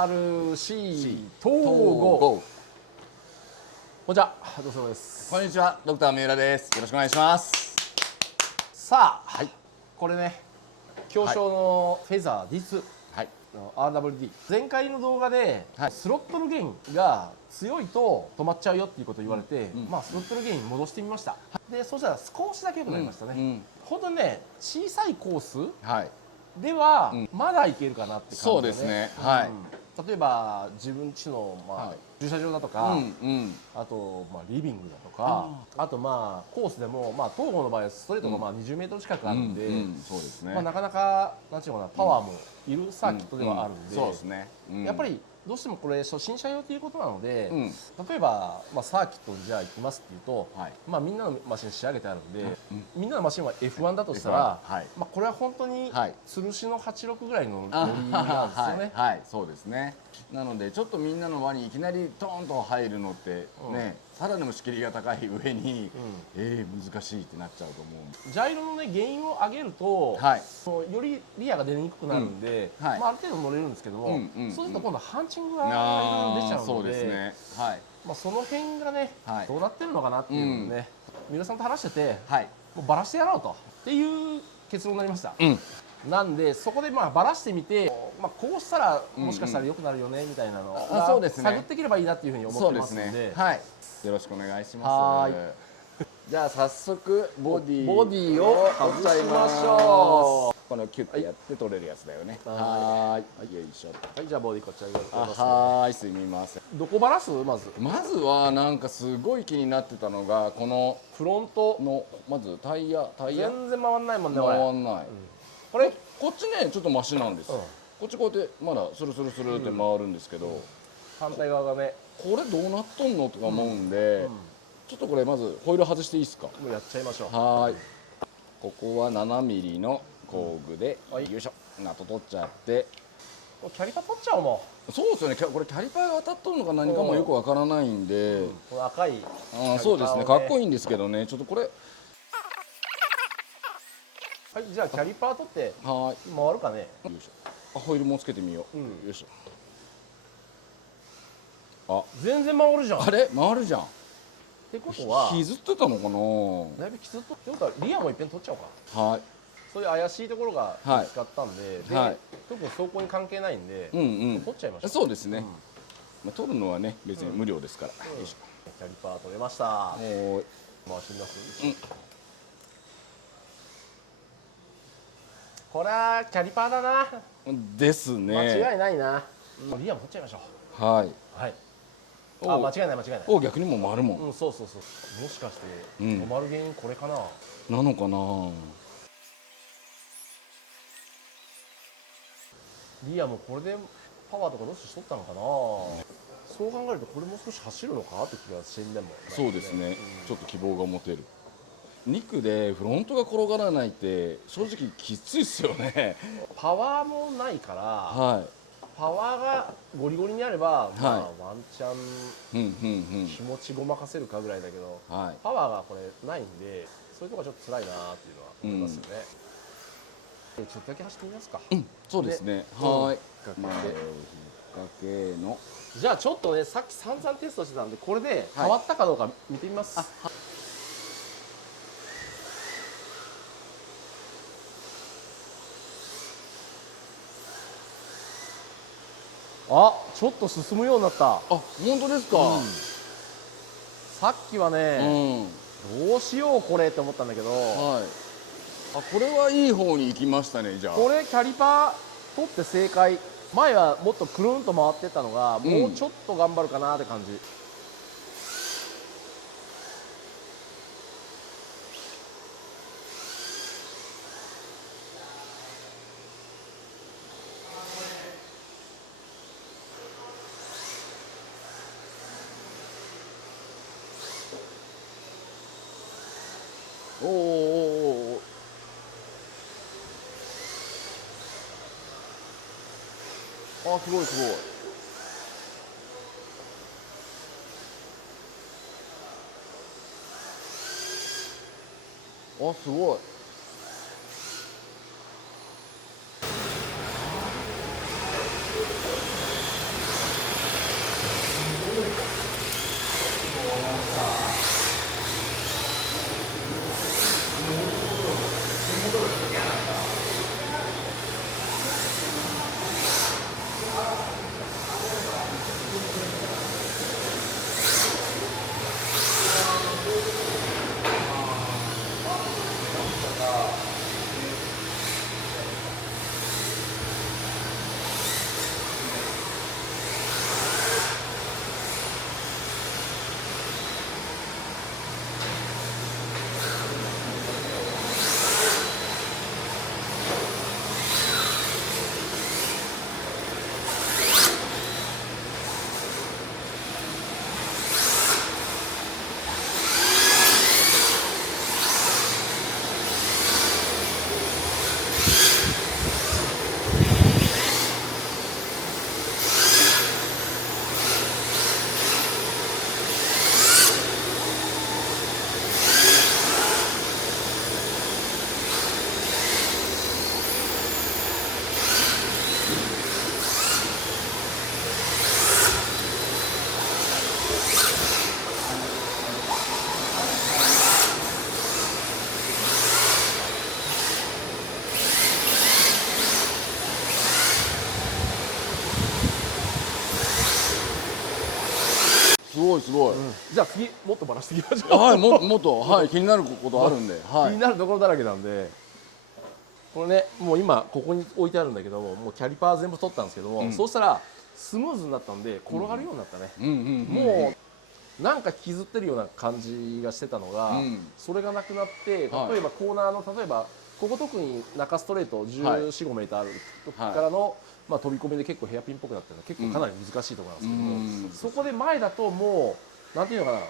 RC 統合。こんにちは、どうもです。こんにちは、ドクター三浦です。よろしくお願いします。さあ、これね、強勝のフェザーディスはい。の RWD、前回の動画で、スロットルゲインが強いと止まっちゃうよっていうことを言われて、まあスロットルゲイン戻してみました。で、そしたら少しだけ良くなりましたね。本当にね、小さいコースではまだいけるかなって感じで、そうですね。はい。例えば自分家の駐車場だとか、あとリビングだとか、あとコースでも東郷の場合はストレートが20メートル近くあるんで、そうですね。なかなかなんていうのかな、パワーもいるサーキットではあるんで、そうですね。やっぱりどうしてもこれ初心者用ということなので、例えばサーキットにじゃあ行きますっていうと、みんなのマシン仕上げてあるんで、みんなのマシンは F1 だとしたら、これは本当に吊るしの86ぐらいの乗りなんですよね。はい、そうですね。なのでちょっとみんなの輪にいきなりトーンと入るのってね、さらにも仕切りが高い上に、難しいってなっちゃうと思う。ジャイロのね原因を上げると、よりリアが出にくくなるんで、ある程度乗れるんですけども、そうすると今度ハンチングがいろいろ出ちゃうので、そうですね。はい。その辺がね、どうなってるのかなっていうのをね、三浦さんと話してて、もうバラしてやろうとっていう結論になりました。なんでそこでバラしてみて、こうしたらもしかしたら良くなるよねみたいなのを探っていければいいなっていうふうに思ってますので、よろしくお願いします。じゃあ早速ボディを外しましょう。このキュッてやって取れるやつだよね。よいしょ。はい、じゃあボディこっち上げます。はい、すみません。どこバラす？まずはなんかすごい気になってたのがこのフロントのまずタイヤ全然回んないもんね。回んない。これこっちねちょっとマシなんです。こっちこうやってまだスルスルスルって回るんですけど、反対側がね、これどうなっとんのとか思うんで、ちょっとこれまずホイール外していいですか？もうやっちゃいましょう。はい。ここは7ミリの工具で、よいしょ、ナット取っちゃって、キャリパ取っちゃおうもう。そうですよね。これキャリパーが当たっとるのか何かもよくわからないんで、この赤い、そうですね。かっこいいんですけどね。ちょっとこれ。はい、じゃあキャリパー取って回るかね。よいしょ。ホイールもつけてみよう。よいしょ。全然回るじゃん。あれ回るじゃん。ってことは引きずってたのかな。だいぶ引きずっとってことはリアもいっぺん取っちゃおうか。はい。そういう怪しいところが見つかったんで、特に走行に関係ないんで、取っちゃいました。そうですね。取るのはね別に無料ですから。よいしょ。キャリパー取れました。回してみます。これはキャリパーだな。ですね。間違いないな。リアも取っちゃいましょう。はい。間違いない間違いない。逆にも回るもん。そう。もしかして止まる原因これかな。なのかな。リアもこれでパワーとかロスしとったのかな。そう考えるとこれもう少し走るのかって気がしてんでも。そうですね。ちょっと希望が持てる。2区でフロントが転がらないって正直きついっすよね。パワーもないから、パワーがゴリゴリにあれば、ワンチャン気持ちごまかせるかぐらいだけど、パワーがこれないんで、そういうところがちょっと辛いなっていうのは思いますよね。ちょっとだけ走ってみますか。そうですね。はい。引っ掛けの。じゃあちょっとね、さっき散々テストしてたんで、これで変わったかどうか見てみます。ちょっと進むようになった。本当ですか。さっきはね、どうしようこれって思ったんだけど、これはいい方に行きましたね。じゃあこれキャリパー取って正解。前はもっとくるんと回ってたのが、もうちょっと頑張るかなって感じ。すごいすごい。すごい。すごいすごい、じゃあ次もっとバラしていきましょう。はい、もっと、はい、気になることあるんで、は気にい、なるところだらけなんで、これね、もう今ここに置いてあるんだけども、もうキャリパー全部取ったんですけども、そうしたらスムーズになったんで転がるようになったね。もうなんか引きずってるような感じがしてたのが、それがなくなって、例えばコーナーの例えばここ特に中ストレート14、15メーターあるとこからの、まあ、飛び込みで結構ヘアピンっぽくなってるのは結構かなり難しいところなんですけども、そこで前だともうなんていうのかな、こ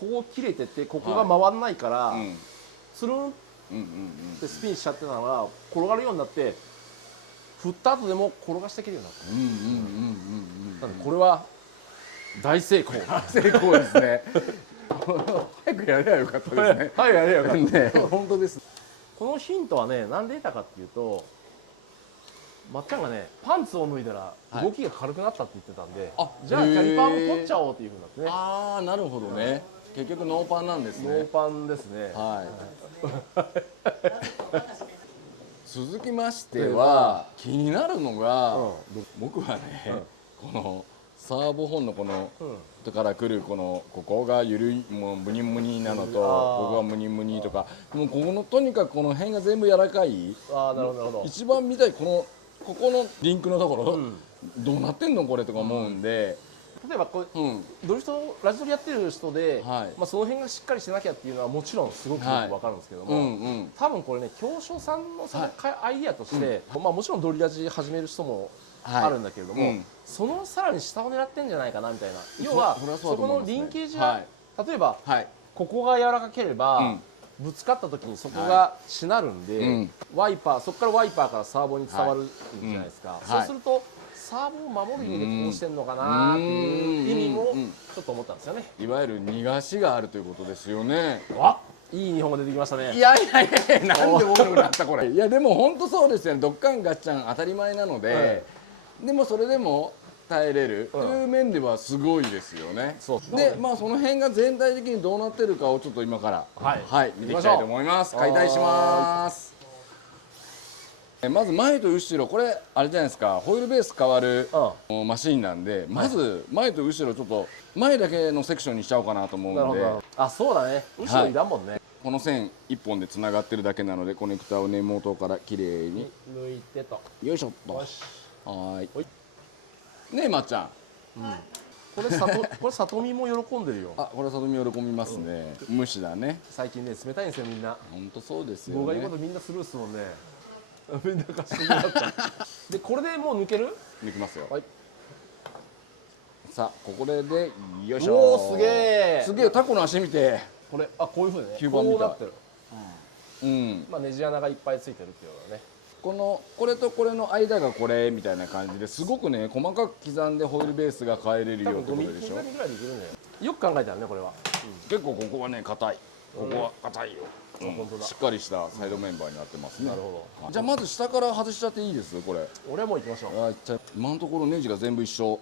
こ切れててここが回んないから、つるんってスピンしちゃってたのが転がるようになって、振った後でも転がしていけるようになった。なのでこれは大成功。成功ですね。早くやればよかったですね。はい、やれよかったね、本当です。このヒントはね、なんで得たかっていうと、まっちゃんがね、パンツを脱いだら動きが軽くなったって言ってたんで、じゃあキャリパーも取っちゃおうっていうふうになってね。ああ、なるほどね。結局ノーパンなんですね。ノーパンですね。はい。続きましては気になるのが、僕はね、このサーボ本のこの後から来るここが緩い、もうムニムニなのと、ここがムニムニとか、もうここのとにかくこの辺が全部柔らかい。ああ、なるほどなるほど。一番見たいここのリンクのところ、どうなってんのこれとか思うんで。例えばこれ、ドリフトラジドリやってる人で、まあその辺がしっかりしてなきゃっていうのはもちろんすごくよくわかるんですけども、多分これね、京商さんのアイディアとして、まあもちろんドリラジ始める人もあるんだけれども、そのさらに下を狙ってんじゃないかなみたいな。要はそこのリンケージが、例えばここが柔らかければぶつかった時にそこがしなるんで、ワイパー、そこからワイパーからサーボに伝わるんじゃないですか。そうするとサーボを守る意味でこうしてんのかなっていう意味もちょっと思ったんですよね。いわゆる逃がしがあるということですよね。いい日本語出てきましたね。いやいやいや、なんで面白くなったこれ。いやでも本当そうですよね。ドッカンガッチャン当たり前なので、でもそれでも耐えれるという面ではすごいですよね。で、まあその辺が全体的にどうなってるかをちょっと今から見ていきたいと思います。解体します。まず前と後ろ、これあれじゃないですか、ホイールベース変わるマシンなんで、まず前と後ろちょっと前だけのセクションにしちゃおうかなと思うんで。あ、そうだね、後ろいらんもんね。この線1本でつながってるだけなので、コネクタを根元からきれいに抜いてと、よいしょっと。はいねえ、まっちゃん、これ里見も喜んでるよ。あ、これ里見喜びますね。無視だね。最近ね、冷たいんですよみんな。本当そうですよね。僕が言うことみんなスルーすもんね。みんなが死んだった。で、これでもう抜ける？抜きますよ。はい。さあ、これでよいしょ。おお、すげえ。すげえ、タコの足見て。これ、あ、こういう風にね。吸盤みたい。こうなってる。まあネジ穴がいっぱいついてるっていうのはね。これとこれの間がこれみたいな感じですごくね、細かく刻んでホイールベースが変えれるよってことでしょ。よく考えたらね、これは。結構ここはね、硬い。ここは硬いよ。しっかりしたサイドメンバーになってますね。なるほど。じゃあまず下から外しちゃっていいですこれ。俺はもう行きましょう。今のところネジが全部一緒。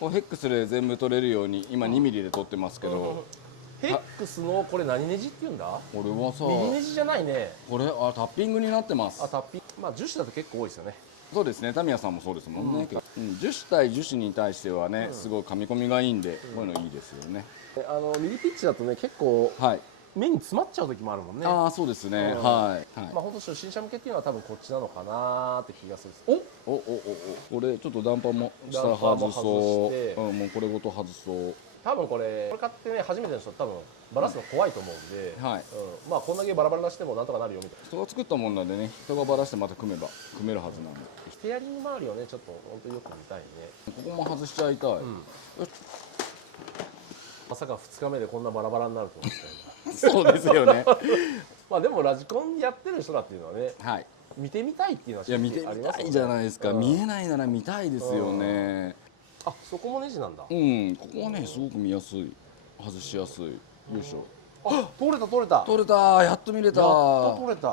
これヘックスで全部取れるように今2ミリで取ってますけど。ヘックスのこれ何ネジって言うんだ？これはさ、右ネジじゃないね。これタッピングになってます。あ、タッピング。まあ樹脂だと結構多いですよね。そうですね。タミヤさんもそうですもんね。樹脂対樹脂に対してはね、すごい噛み込みがいいんで、こういうのいいですよね。ミリピッチだとね、結構目に詰まっちゃう時もあるもんね。ああ、そうですね。はい。まあ本当初心者向けっていうのは多分こっちなのかなって気がする。これちょっとダンパーも下外そう。もうこれごと外そう。多分これ買ってね、初めての人多分バラすの怖いと思うんで、まあこんだけバラバラしてもなんとかなるよみたいな。人が作ったもんなんでね、人がバラしてまた組めるはずなんで。ステアリング周りをね、ちょっと本当によく見たいね。ここも外しちゃいたい。まさか2日目でこんなバラバラになると思ってそうですよね。まあでもラジコンやってる人だっていうのはね、見てみたいっていうのは見てみたいじゃないですか。見えないなら見たいですよね。あ、そこもネジなんだ。ここはねすごく見やすい、外しやすい。よいしょ。あ、取れた取れた。取れた、やっと見れた。やっと取れた。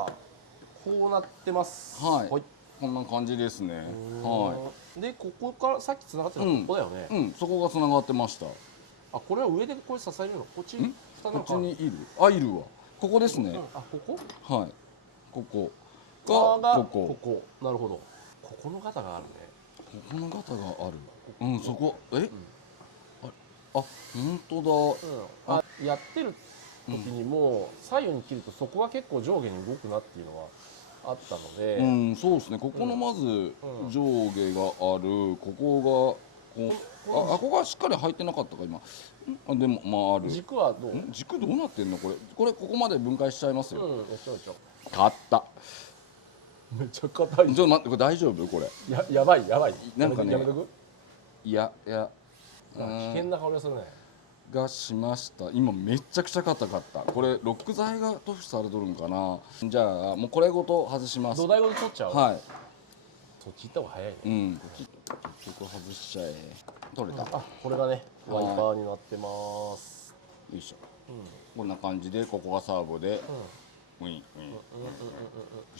こうなってます。はい。こんな感じですね。はい。で、ここからさっき繋がってたのここだよね。そこが繋がってました。あ、これは上でこれ支えるの？こっち？こっちにいる？あ、いるわ。ここですね。あ、ここ？はい。ここがここ。ここ。なるほど。ここの型があるね。ここの型がある。そこ。あ、本当だ。やってる時にも左右に切るとそこが結構上下に動くなっていうのがあったので、うん、そうですね。ここのまず上下がある、ここがここがしっかり入ってなかったか今。でもまあある。軸はどう？軸どうなってんのこれ？ここまで分解しちゃいますよ。めちゃめちゃ。買った。めっちゃ硬い。ちょっと待って、これ大丈夫これ？やばい。なんかね。やめとく？いや。危険な香りがするね。がしました。今めちゃくちゃ硬かった。これロック材が塗布されとるんかな。じゃあもうこれごと外します。土台ごと取っちゃう。はい。そっち行った方が早いね。うん。結局外しちゃえ。取れた。これがねワイパーになってます。よいしょ。こんな感じでここがサーボで。不思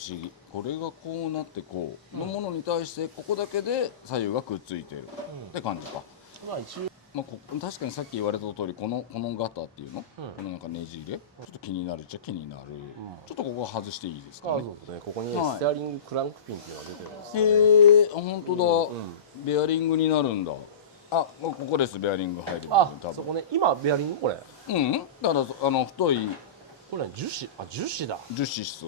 議。これがこうなってこうのものに対してここだけで左右がくっついてるって感じか。まあ一応。確かにさっき言われた通りこの型っていうの、このなんかねじ入れちょっと気になるっちゃ気になる、ちょっとここ外していいですかね。そうですね。ここにステアリングクランクピンっていうのが出てるんですよね。へえ、本当だ、ベアリングになるんだ。ここです。ベアリング入る部分。多分そこね。今ベアリングこれ。だから太いこれ樹脂。樹脂だ。樹脂質。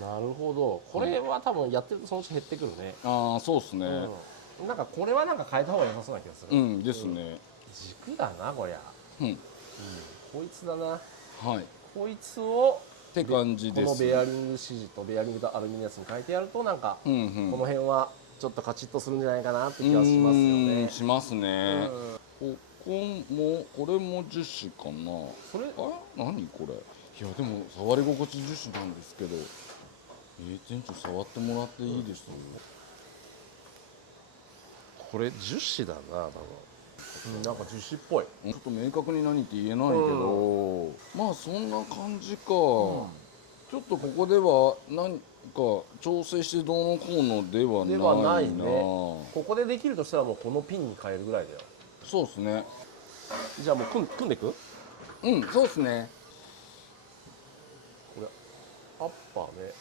なるほど。これは多分やってるとそのうち減ってくるね。そうですね。なんかこれはなんか変えた方が良さそうな気がする。ですね。軸だなこりゃ。こいつだな。はい。こいつをって感じです。このベアリング指示とベアリングとアルミニアスに変えてやるとなんかこの辺はちょっとカチッとするんじゃないかなって気がしますよね。しますね。これも樹脂かな。それ何これ？いやでも触り心地樹脂なんですけど、店長触ってもらっていいです？これ樹脂だな多分。なんか樹脂っぽい。ちょっと明確に何って言えないけど、まあそんな感じか。ちょっとここでは何か調整してどうのこうのではないな。ここでできるとしたらもうこのピンに変えるぐらいだよ。そうですね。じゃあもう組んでいく？そうですね。これアッパーね。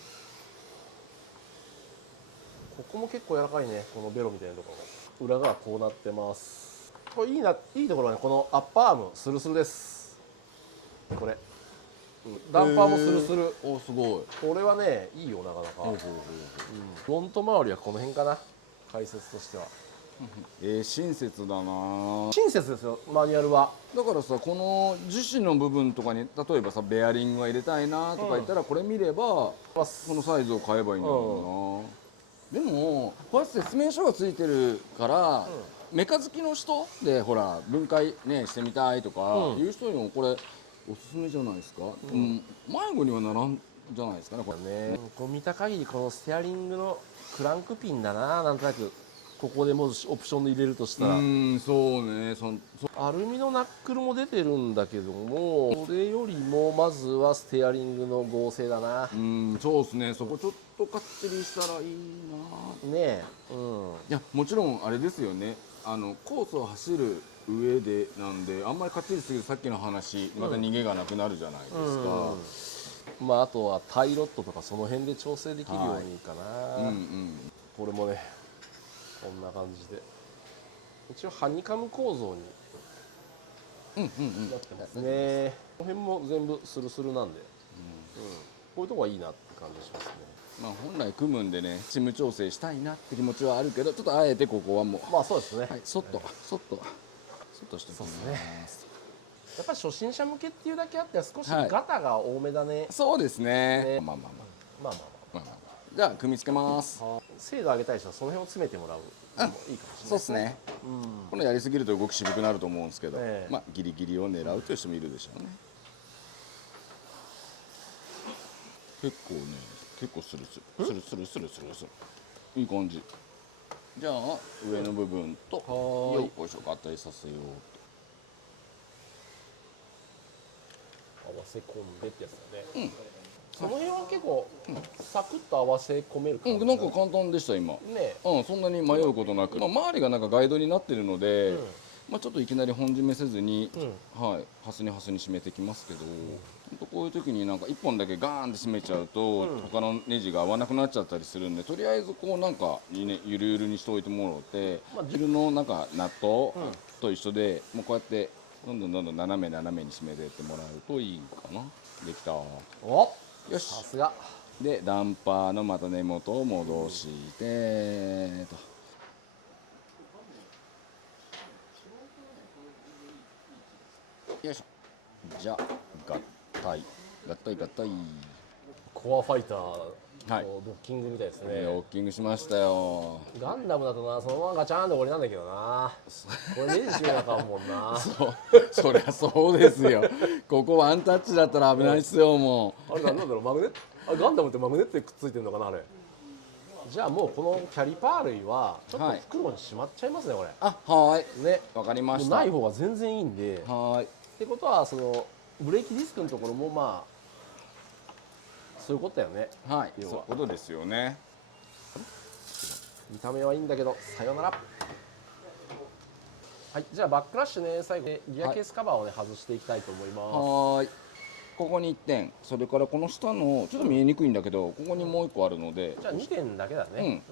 ここも結構柔らかいね。このベロみたいなところ。裏がこうなってます。これいいところはね、このアッパーアームスルスルです。これ、ダンパーもスルスル。お、すごい。これはねいいよなかなか。フロント周りはこの辺かな。解説としては。親切だな。親切ですよマニュアルは。だからさ、この樹脂の部分とかに例えばさベアリングが入れたいなとか言ったら、これ見ればこのサイズを買えばいいんだもんな。でもこうやって説明書がついてるから、メカ好きの人でほら分解ねしてみたいとかいう人にもこれおすすめじゃないですか。迷子にはならんじゃないですかねこれね。こう見た限りこのステアリングのクランクピンだな。なんとなくここでもしオプションで入れるとしたら、そうね。アルミのナックルも出てるんだけども、それよりもまずはステアリングの合成だな。そうですね。そこちょっとかっちりしたらいいな。ねえ。いやもちろんあれですよね。コースを走る上でなんであんまりかっちりすぎるさっきの話また逃げがなくなるじゃないですか。まああとはタイロットとかその辺で調整できるようにかな。これもねこんな感じで一応ハニカム構造になってますね。この辺も全部スルスルなんで、こういうとこがいいなって感じしますね。まあ本来組むんでねチーム調整したいなって気持ちはあるけど、ちょっとあえてここはもうそうですね。そっとしておきます。やっぱり初心者向けっていうだけあって少しガタが多めだね。そうですね。まあじゃあ組み付けます。精度上げたい人はその辺を詰めてもらうのもいいかもしれない。そうですね。このやりすぎると動き渋くなると思うんですけど、まあギリギリを狙うという人もいるでしょうね。結構スルいい感じ。じゃあ上の部分とよいしょ合体させようと。合わせ込んでってやつだね。その辺は結構サクッと合わせ込める感じ。なんか簡単でした今。そんなに迷うことなく、周りがなんかガイドになってるので、ちょっといきなり本締めせずに、ハスに締めてきますけど、こういう時になんか1本だけガーンって締めちゃうと、他のネジが合わなくなっちゃったりするんで、とりあえずこうなんかね、ゆるゆるにしておいてもらって、汁のなんかナットと一緒で、もうこうやってどんどん斜めに締めていってもらうといいかな。できた。お、よし。さすが。でダンパーのまた根元を戻してと。よいしょ。じゃあ合体。コアファイターはいのドッキングみたいですね。ドッキングしましたよ。ガンダムだとな、そのままガチャーンで終わりなんだけどな。これネジ締めなあかんもんな。そりゃそうですよ。ここワンタッチだったら危ないっすよ。もうあれなんだろう、マグネット、あ、ガンダムってマグネットでくっついてるのかな、あれ。じゃあもうこのキャリパー類はちょっと袋にしまっちゃいますね、これ。あ、はいね、わかりました。ない方が全然いいんで。はい。ってことはそのブレーキディスクのところもまあそういうことだよね。はい、そういうことですよね。見た目はいいんだけど、さよなら。はい、じゃあバックラッシュね、最後ギアケースカバーをね、外していきたいと思います。はい。ここに1点、それからこの下のちょっと見えにくいんだけど、ここにもう1個あるので、じゃあ2点だけだね。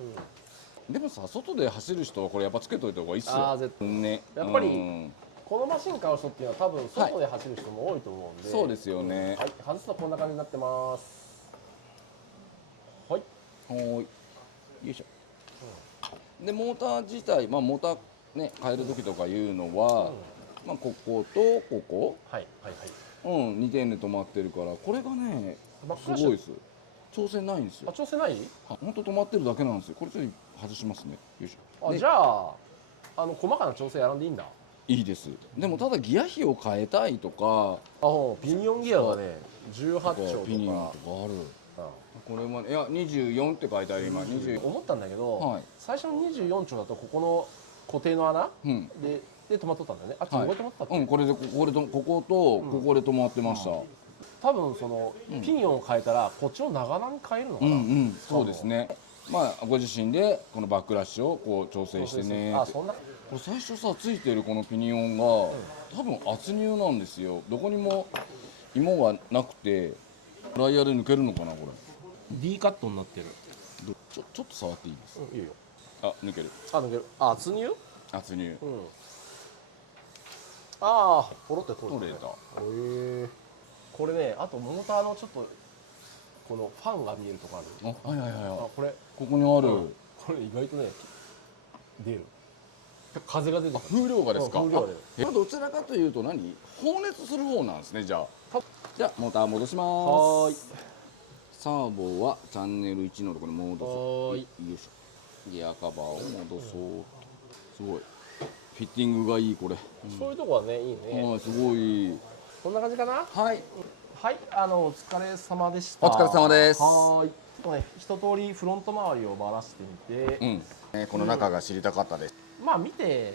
でもさ、外で走る人はこれやっぱつけといた方がいいっすよ。ああ、絶対ね。やっぱりこのマシン買う人っていうのは多分外で走る人も多いと思うんで、そうですよね。はい、外すとこんな感じになってます。はい。よいしょ。でモーター自体、モーターね変える時とかいうのは、こことここ、はいはいはい。2点で止まってるから、これがねすごいです。調整ないんですよ。あ、調整ない？本当止まってるだけなんですよ。これちょっと外しますね。よいしょ。あ、じゃあ細かな調整やらんでいいんだ。いいです。でもただギア比を変えたいとか、ピニオンギアがね18丁とかピニオンとかある。これもいや24って書いてあります。思ったんだけど、最初の24丁だとここの固定の穴で止まっとったんだよね。あ、ここで止まったっけ？これでこことここで止まってました。多分そのピニオンを変えたらこっちの長穴に変えるのかな。そうですね。ご自身でこのバックラッシュをこう調整してね。あ、そんな。これ最初さついてるこのピニオンが多分圧入なんですよ。どこにも芋がなくてフライヤーで抜けるのかなこれ。D カットになってる。ちょっと触っていいですか？いいよ。あ、抜ける。あ、抜ける。あ、圧入？圧入。ああ、ポロって取れた。これね、あとモーターのちょっとこのファンが見えるとこある。はい。これここにある。これ意外とね出る。風が出る。風量がですか？風量が出る。どちらかというと放熱する方なんですね。じゃあモーター戻します。はい。サーボはチャンネル1のところに戻そう。よいしょ。ギアカバーを戻そう。すごいフィッティングがいい。これそういうとこはねいいね。すごい。こんな感じかな。はいはい、お疲れ様でした。お疲れ様です。はい。一通りフロント周りを回らしてみて、この中が知りたかったです。見て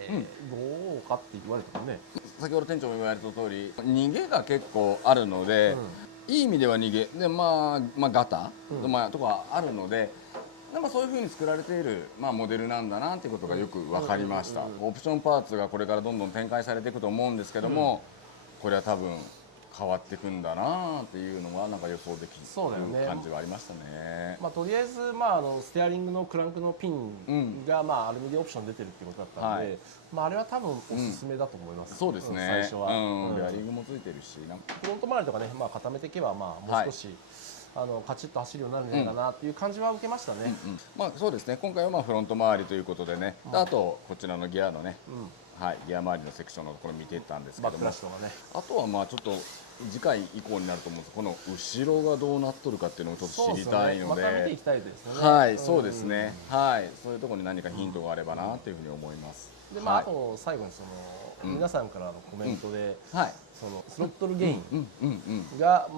どうかって言われてもね。先ほど店長も言われた通り逃げが結構あるので、いい意味では逃げでガタとかあるので、そういう風に作られているモデルなんだなっていうことがよく分かりました。オプションパーツがこれからどんどん展開されていくと思うんですけども、これは多分変わっていくんだなっていうのが予想できる感じはありましたね。とりあえずステアリングのクランクのピンがアルミでオプション出てるってことだったんで、あれは多分おすすめだと思います。そうですね。最初はベアリングもついてるし、フロント周りとかね固めていけばもう少しカチッと走るようになるんじゃないかなっていう感じは受けましたね。そうですね。今回はフロント周りということでね、あとこちらのギアのね、ギア周りのセクションのところ見ていったんですけども、あとはちょっと次回以降になると思うんですけど、この後ろがどうなっとるかっていうのをちょっと知りたいので、また見ていきたいですよね。はい、そうですね。はい、そういうところに何かヒントがあればなというふうに思います。であと最後に皆さんからのコメントで、スロットルゲインが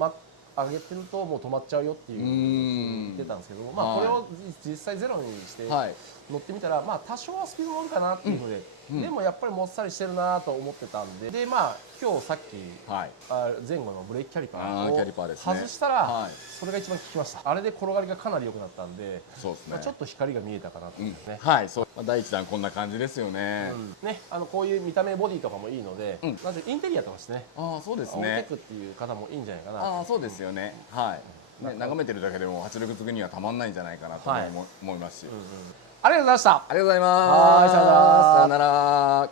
上げてるともう止まっちゃうよっていう言ってたんですけど、これを実際ゼロにして乗ってみたら多少はスピード乗るかなっていうので。でもやっぱりもっさりしてるなと思ってたんで、まあ今日さっき、前後のブレーキキャリパーを外したら、それが一番効きました。あれで転がりがかなり良くなったんで、そうですね、ちょっと光が見えたかなと思ってね。はい、そう、第一弾こんな感じですよね。ね、こういう見た目ボディとかもいいので、まずインテリアとかですね。そうですね。オーテクっていう方もいいんじゃないかな。そうですよね。はい。眺めてるだけでも圧力付けにはたまんないんじゃないかなと思いますし。ありがとうございました。ありがとうございます。さよなら。